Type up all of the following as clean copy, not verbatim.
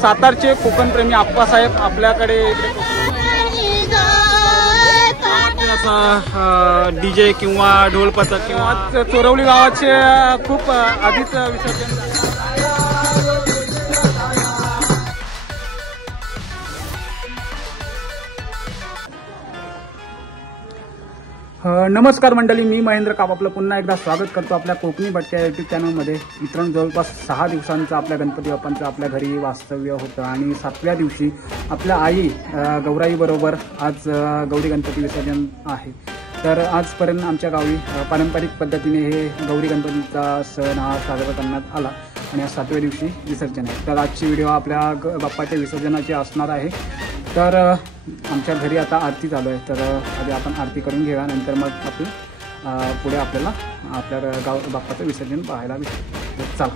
सातारचे कोकणप्रेमी आप्पासाहेब आपल्याकडे डीजे किंवा ढोल पथक किंवा चोरवली गावाचे खूप आधीच विसर्जन नमस्कार मंडळी, मी महेंद्र काप आपलं पुन्हा एकदा स्वागत करतो आपल्या कोकणी भटक्या यूट्यूब चॅनलमध्ये. मित्रांनो, जवळपास 6 दिवसांचं आपल्या गणपती बाप्पांचं आपल्या घरी वास्तव्य होतं आणि 7व्या दिवशी आपल्या आई गौराईबरोबर आज गौरी गणपती विसर्जन आहे. तर आजपर्यंत आमच्या गावी पारंपरिक पद्धतीने हे गौरी गणपतीचा सण हा साजरा करण्यात आला आणि आज 7व्या दिवशी विसर्जन आहे. तर आजची व्हिडिओ आपल्या बाप्पाच्या विसर्जनाची असणार आहे. तर आमच्या घरी आता आरती चालू आहे, तर आधी आपण आरती करून घेऊया, नंतर मग आपण पुढे आपल्याला आपल्या बाप्पाचं विसर्जन पाहायला भेटेल. चला.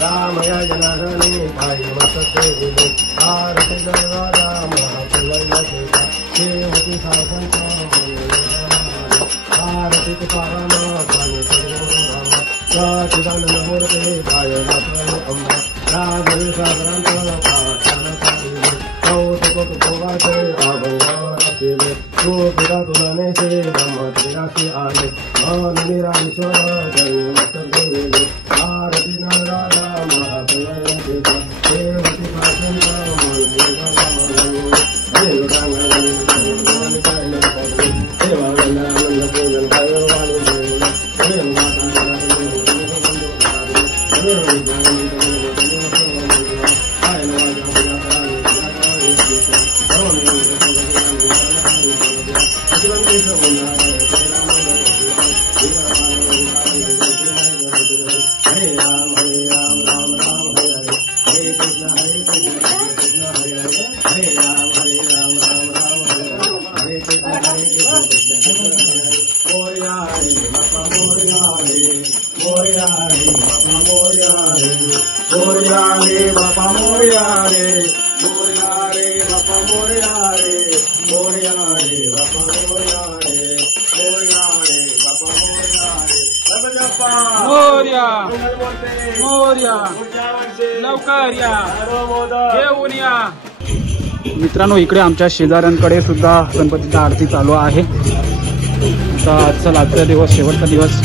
रामया जनार्दने पाहि मस्तके दिले आरती राजा महादेवयते देवती सासंता आरती तुकारामा स्वामी राम सचिदानंद मूर्ती पाय मात्र अंबा राघवे सागरांत प्रार्थना करिले कौतुक भोगाचे अभंगार केले तो पिता तुलाने से ब्रह्मत्रियासी आले निराश्वर जय मस्तके दिले आरती राजा महादेवयते देवती सासंता मित्रांनो, इकडे आमच्या शेजाऱ्यांकडे सुद्धा गणपतीचा आरती चालू आहे. आता आजचा दिवस, शेवटचा दिवस.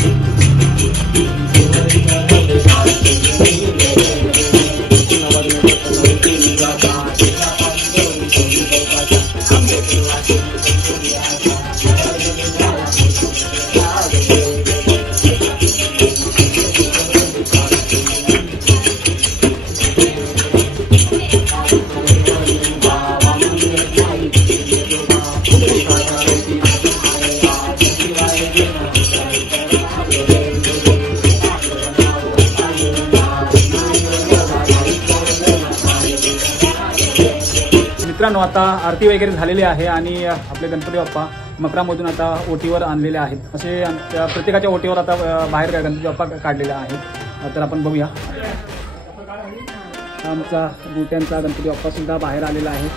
मित्रांनो, आता आरती वगैरे झालेली आहे आणि आपले गणपती बाप्पा मकरामधून आता ओटीवर आणलेले आहेत. असे प्रत्येकाच्या ओटीवर आता बाहेर गणपती बाप्पा काढलेले आहेत. तर आपण बघूया. आमचा गोट्यांचा गणपती बाप्पा सुद्धा बाहेर आलेला आहे.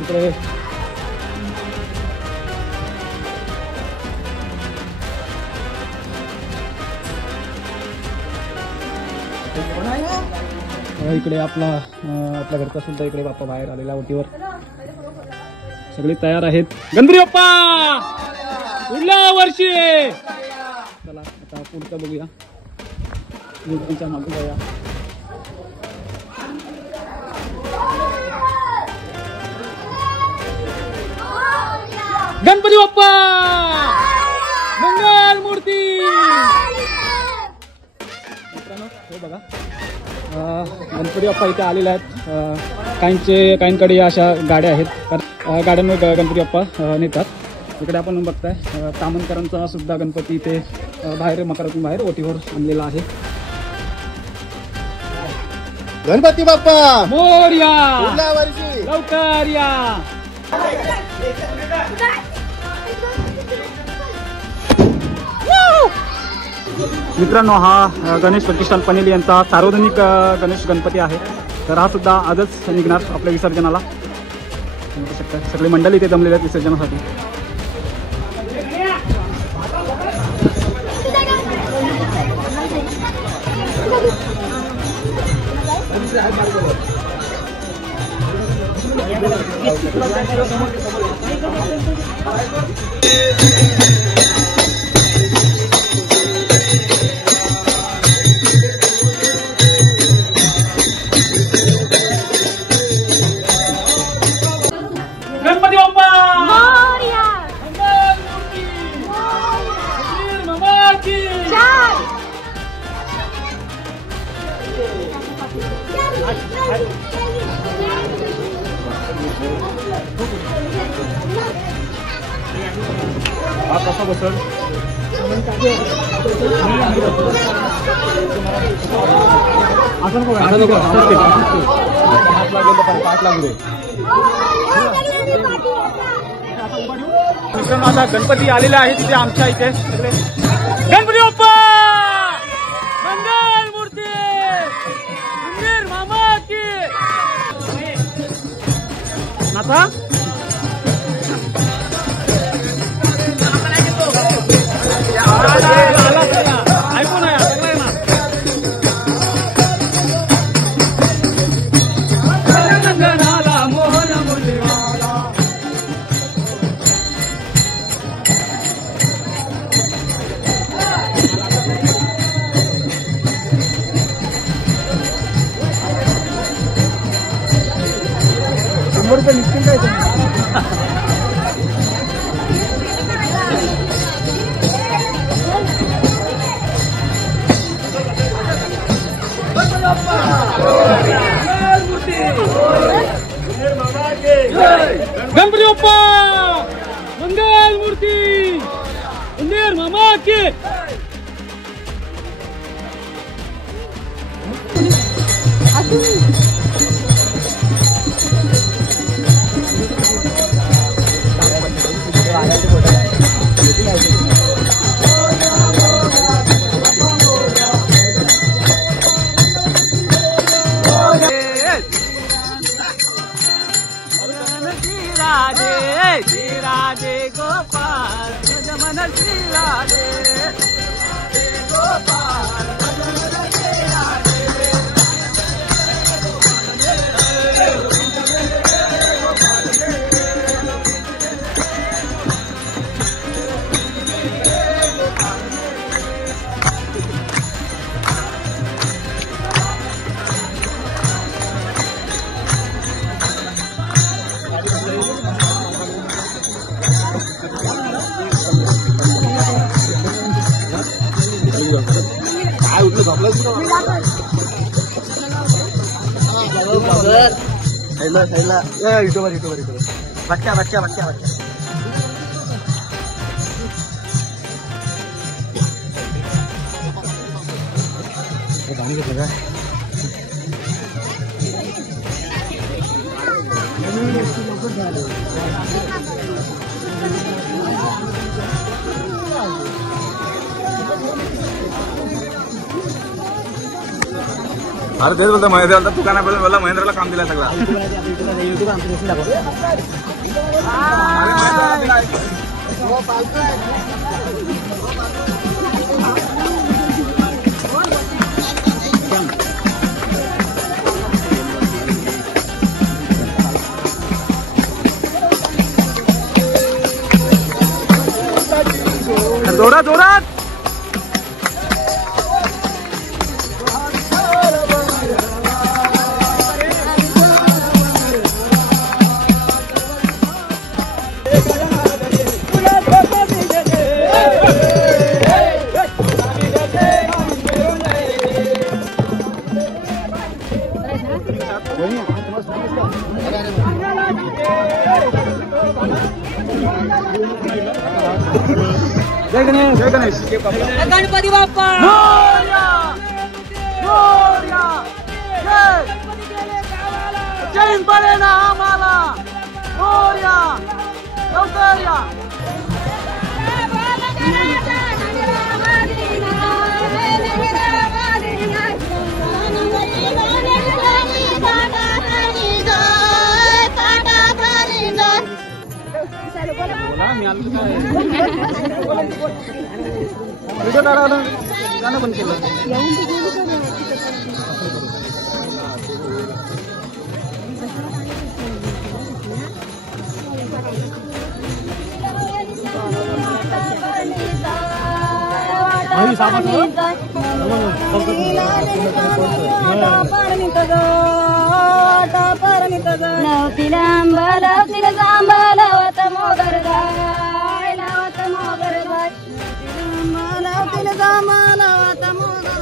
इकडे इकडे आपल्या घरचा सुद्धा इकडे बाप्पा बाहेर आलेला ओटीवर. सगळे तयार आहेत. गणपती बाप्पा पुढल्या वर्षी. चला आता पुढचं बघूया. मूर्तीच्या मागे जाऊया. गणपती बाप्पा मंगल मूर्ती. मित्रांनो, हे बघा, गणपती बाप्पा इथे आलेले आहेत. काहींकडे अशा गाड्या आहेत, गाड्यांवर गणपती बाप्पा नेतात. इकडे आपण बघताय तामणकरांचा सुद्धा गणपती इथे बाहेर मकरातून बाहेर ओटीवर आणलेला आहे. गणपती बाप्पा मोरया, पुढल्या वर्षी लवकर या. मित्रांनो, हा गणेश प्रतिष्ठान पनेली यांचा सार्वजनिक गणेश गणपती आहे. तर हा सुद्धा आजच निघणार आपल्या विसर्जनाला. बघू शकता सगळी मंडळी इथे जमलेली आहेत विसर्जनासाठी. गणपती बाप्पा मोरया, हा कसा बसल मित्रांनो, आता गणपती आलेले आहे तिथे आमच्या इथे सगळे. गणपती बाप्पा मंगल मूर्ती, उंदीर मामा की आता ऐकून या सगळे ना. ₹100 निघतील काय गणपती बाप्पा मंगल मूर्ती, उंदीर मामा की. राधे गोपाल मन श्री राधे गोपाल. बच्चा बच्चा बच्चा बच्चा गाणी घेतलं का. अरे तेच बोलतो महेंद्रला दुकानापर्यंत मला महेंद्रला काम दिलं सगळं. जोरात जोरात. जय गणेश जय गणेश गणपती बाप्पा जैन बरे ना आम्हाला मोरया लवकर या व्हिडिओ काढायला गाणं पण केलं लवतील जांबा लावत मोगर गाय लावत मोगर गाय लवतील जांबा लावत मोगर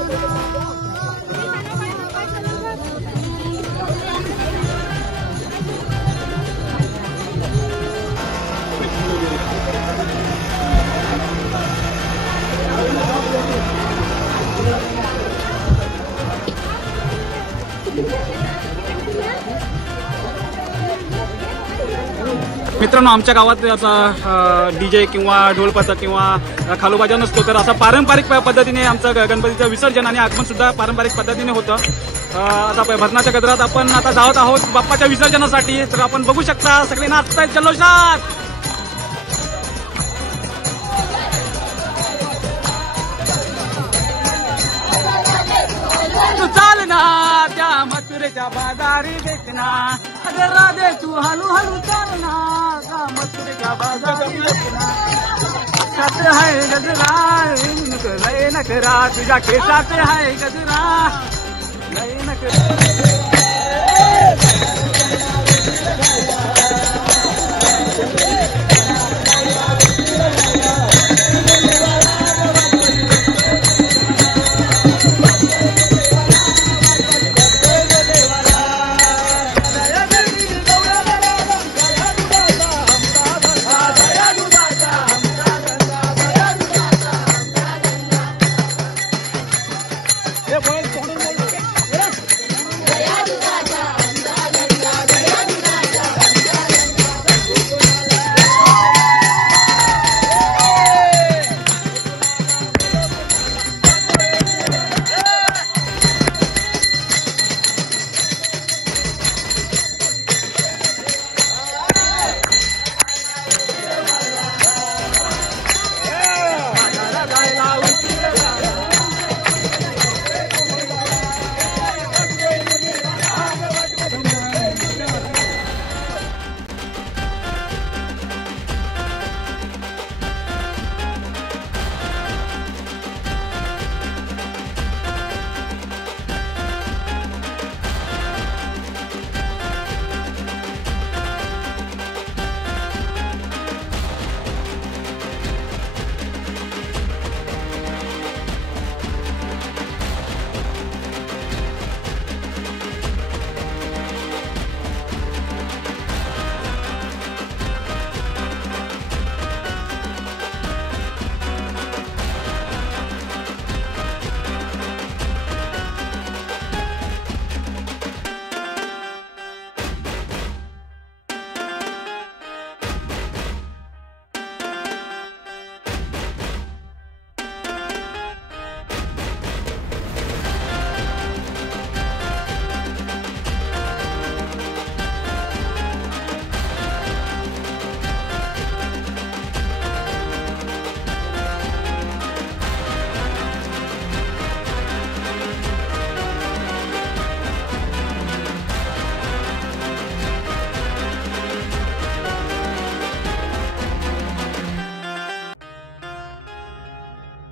मित्रांनो, आमच्या गावात आता डीजे किंवा ढोलपथक किंवा खालोबाजा नसतो, तर असं पारंपरिक पद्धतीने आमचं गणपतीचं विसर्जन आणि आगमन सुद्धा पारंपरिक पद्धतीने होतं. आता भरणाच्या गजरात आपण आता जात आहोत बाप्पाच्या विसर्जनासाठी. तर आपण बघू शकता सगळे नाचतायत जल्लोषात. तू चाल ना त्या मथुरेच्या बाजारी देखना, अगं राधे तू हलू हलू चाल ना त्या मथुरेच्या बाजारी देखना. केसाचे आहे गजरा लय नकरा, तुझ्या केसाचे आहे गजरा लय नकरा.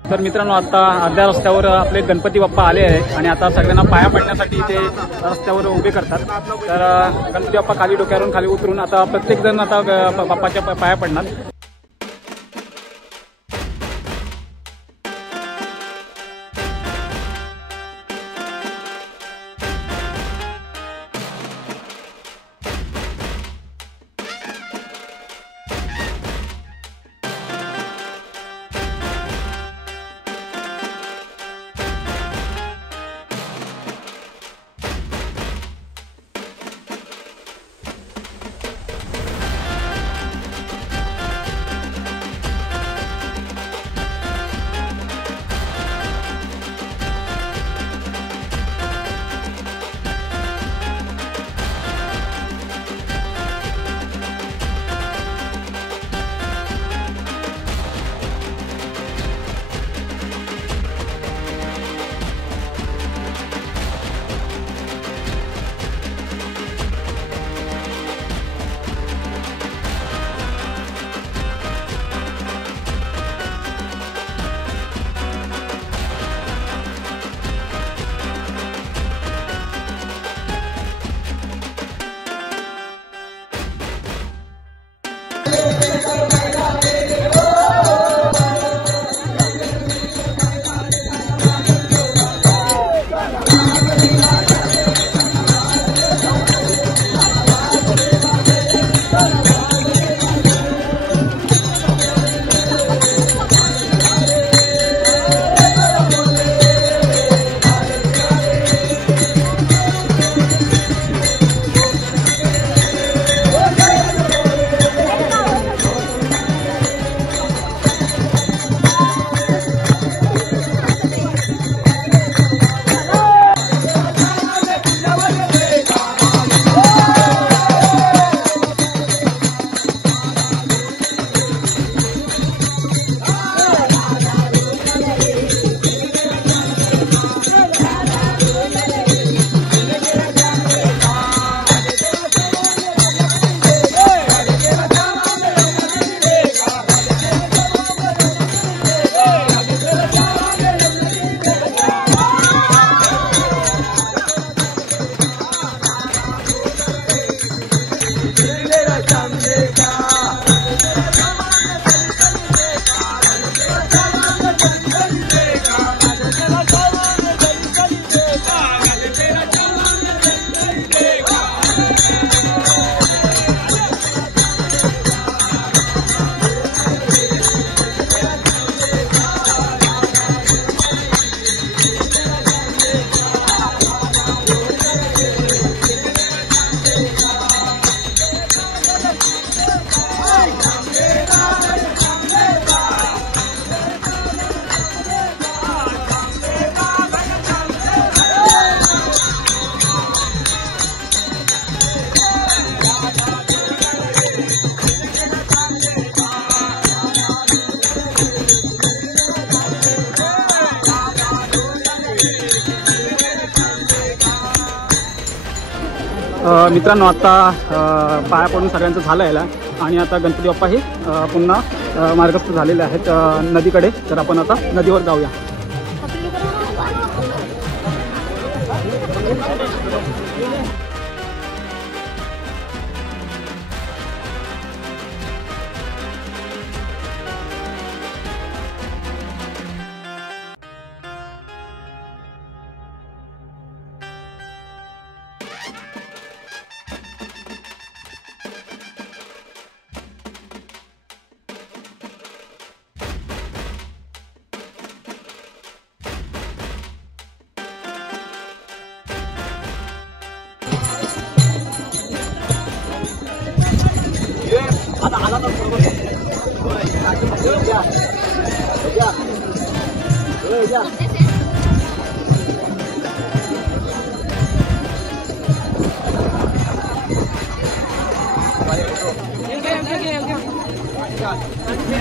तर मित्रांनो, आता अर्ध्या रस्त्यावर आपले गणपती बाप्पा आले आहेत आणि आता सगळ्यांना पाया पडण्यासाठी ते रस्त्यावर उभे करतात. तर गणपती बाप्पा खाली डोक्यावरून खाली उतरून आता प्रत्येक जण आता बाप्पाच्या पाया पडणार. मित्रांनो आता पाया पडून सगळ्यांचं झालं याला आणि आता गणपती बाप्पा हे पुन्हा मार्गस्थ झालेले आहेत नदीकडे. तर आपण आता नदीवर जाऊया.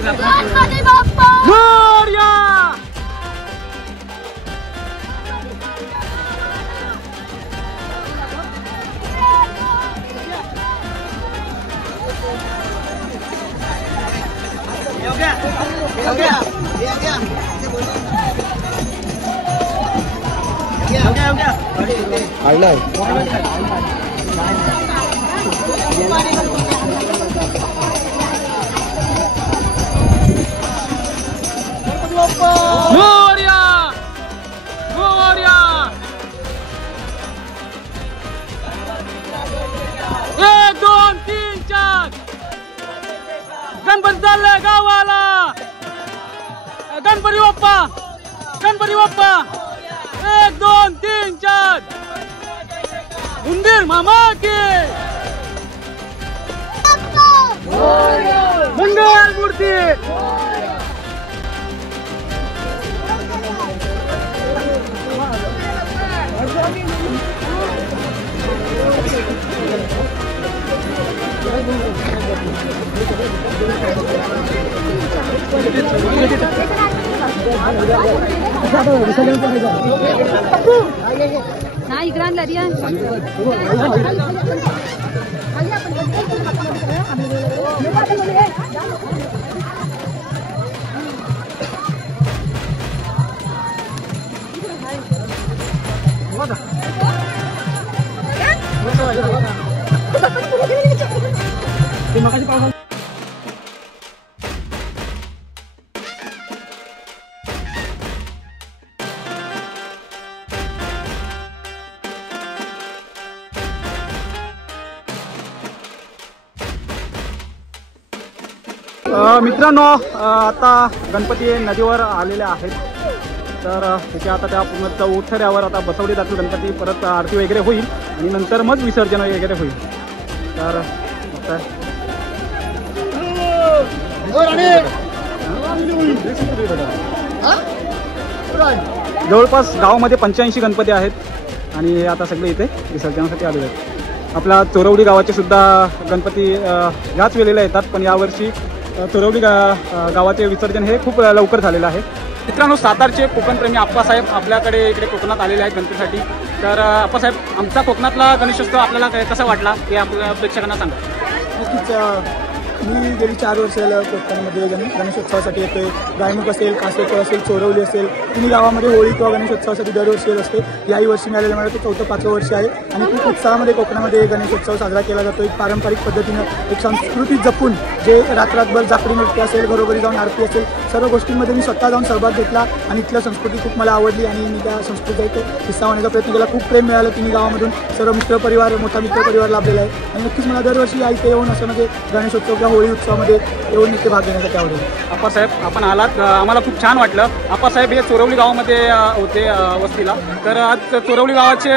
गणपती बाप्पा मोरया. मोरया मोरया. 1 2 3 4 गणपती चालले गावाला. गणपती बाप्पा गणपती बाप्पा. 1 2 3 4 उंदीर मामा के मंगल मूर्ती. नाही इकडं आणला रिया. मित्रांनो आता गणपती नदीवर आलेले आहेत. तर तिथे आता त्या पूर्ण चौथऱ्यावर आता बसवले जातील गणपती. परत आरती वगैरे होईल आणि नंतर मग विसर्जन वगैरे होईल. तर जवळपास गावामध्ये 85 गणपती आहेत आणि आता सगळे इथे विसर्जनासाठी आलेले आहेत. आपल्या चोरवडी गावाचे सुद्धा गणपती याच वेळेला येतात, पण यावर्षी चोरवडी गावाचे विसर्जन हे खूप लवकर झालेलं आहे. मित्रांनो, सातारचे कोकणप्रेमी आप्पासाहेब आपल्याकडे इकडे कोकणात आलेले आहेत गणपतीसाठी. तर आप्पासाहेब, आमचा कोकणातला गणेशोत्सव आपल्याला कसा वाटला ते आपल्या प्रेक्षकांना सांगा. नक्कीच मी गेली 4 वर्ष कोकणामध्ये गणेशोत्सवासाठी येतोय. गायमुख असेल, कासेकर असेल, चोरवली असेल, तिन्ही गावामध्ये होळी किंवा गणेशोत्सवासाठी दरवर्षी येत असते. याही वर्षी मिळालेलं मला ते 4th-5वे वर्ष आहे आणि खूप उत्साहामध्ये कोकणामध्ये गणेशोत्सव साजरा केला जातो. एक पारंपरिक पद्धतीनं एक संस्कृती जपून जे रात्ररात्रभर जाकरी नृत्य असेल, घरोघरी जाऊन आरती असेल, सर्व गोष्टींमध्ये मी स्वतः जाऊन सहभाग घेतला आणि इथल्या संस्कृती खूप मला आवडली आणि मी त्या संस्कृतीचा एक हिस्सा होण्याचा प्रयत्न केला. खूप प्रेम मिळालं तिन्ही गावामधून. सर्व मित्रपरिवार, मोठा मित्रपरिवार लाभलेला आहे आणि नक्कीच मला दरवर्षी या इथे येऊन असं म्हणजे गणेशोत्सव किंवा होळी उत्सवामध्ये येऊन इथे भाग घेण्यासाठी आवडेल. आप्पासाहेब, आपण आलात, आम्हाला खूप छान वाटलं. आप्पासाहेब हे चोरवली गावामध्ये होते वस्तीला. तर आज चोरवली गावाचे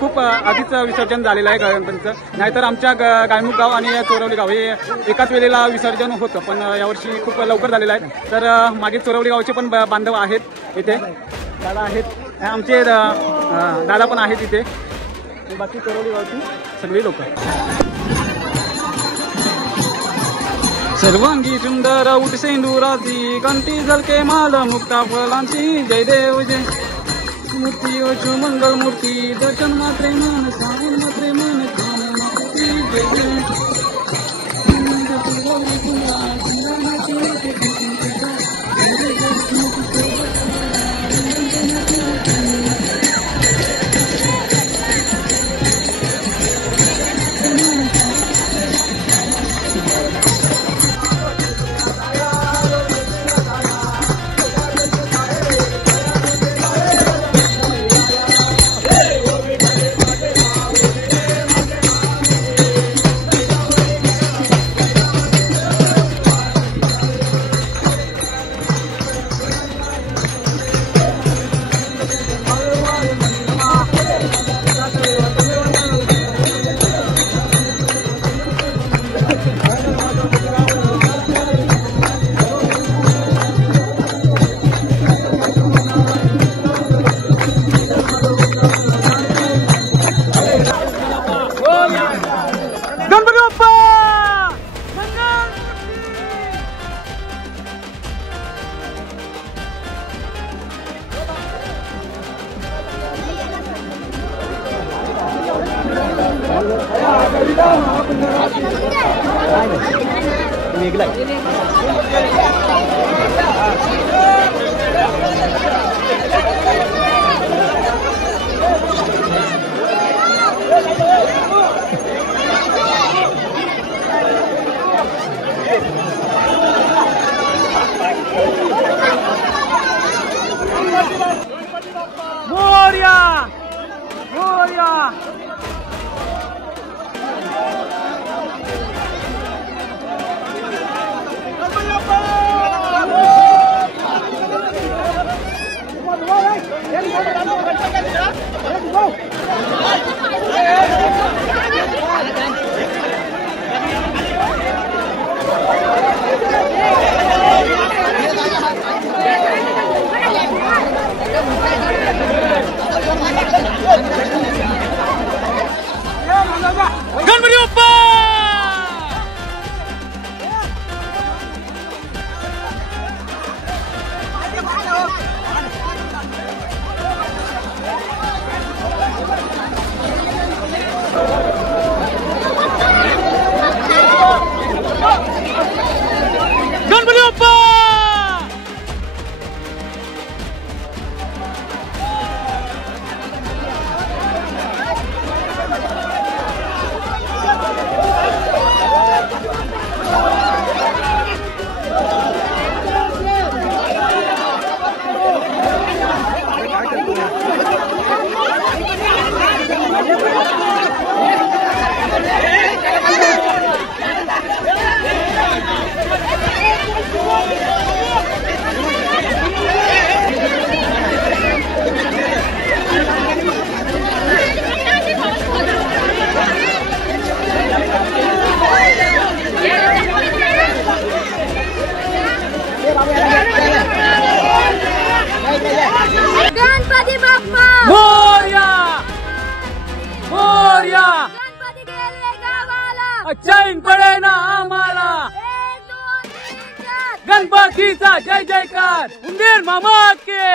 खूप आधीच विसर्जन झालेलं आहे गणपतीचं. नाहीतर आमच्या गायमुख गाव आणि चोरवली गाव हे एकाच वेळेला विसर्जन होतं, पण यावर्षी खूप लवकर झालेलं आहे. तर मागे चोरवली गावाचे पण बांधव आहेत इथे. दादा आहेत, आमचे दादा पण आहेत इथे. बाकी चोरवली गावची सगळी लोक. सर्वांगी सुंदर उठ सेंदुराची, कंठी झलके माल मुक्ता फलांची. जय देव जय मूर्ती मंगल मूर्ती, दर्शन मात्रे मन सावन मात्रे मन गणपती बाप्पा गणपती बाप्पा गणपती बाप्पा मोरया मोरया गणपती गेले गावाला चैन पडे ना आम्हाला 1 2 3 4 गणपतीचा जय जयकार उंदीर मामा के.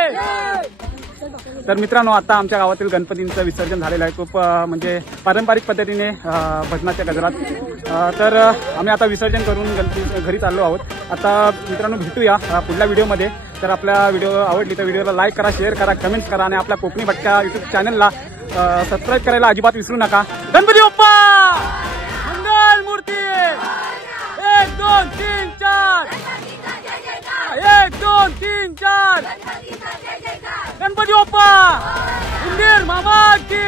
तर मित्रांनो, आता आमच्या गावातील गणपतींचं विसर्जन झालेलं आहे. खूप म्हणजे पारंपरिक पद्धतीने भजनाच्या गजरात. तर आम्ही आता विसर्जन करून गणपती घरी चाललो आहोत. आता मित्रांनो, भेटूया पुढल्या व्हिडिओमध्ये. तर आपल्या व्हिडिओ आवडली तर व्हिडिओला लाईक करा, शेअर करा, कमेंट्स करा आणि आपल्या कोकणी भटक्या युट्यूब चॅनलला सबस्क्राईब करायला अजिबात विसरू नका. गणपती बाप्पा मंगल मूर्ती 1 2 3 4 1 2 3 4 गणपती बाप्पा उंदीर मामा की.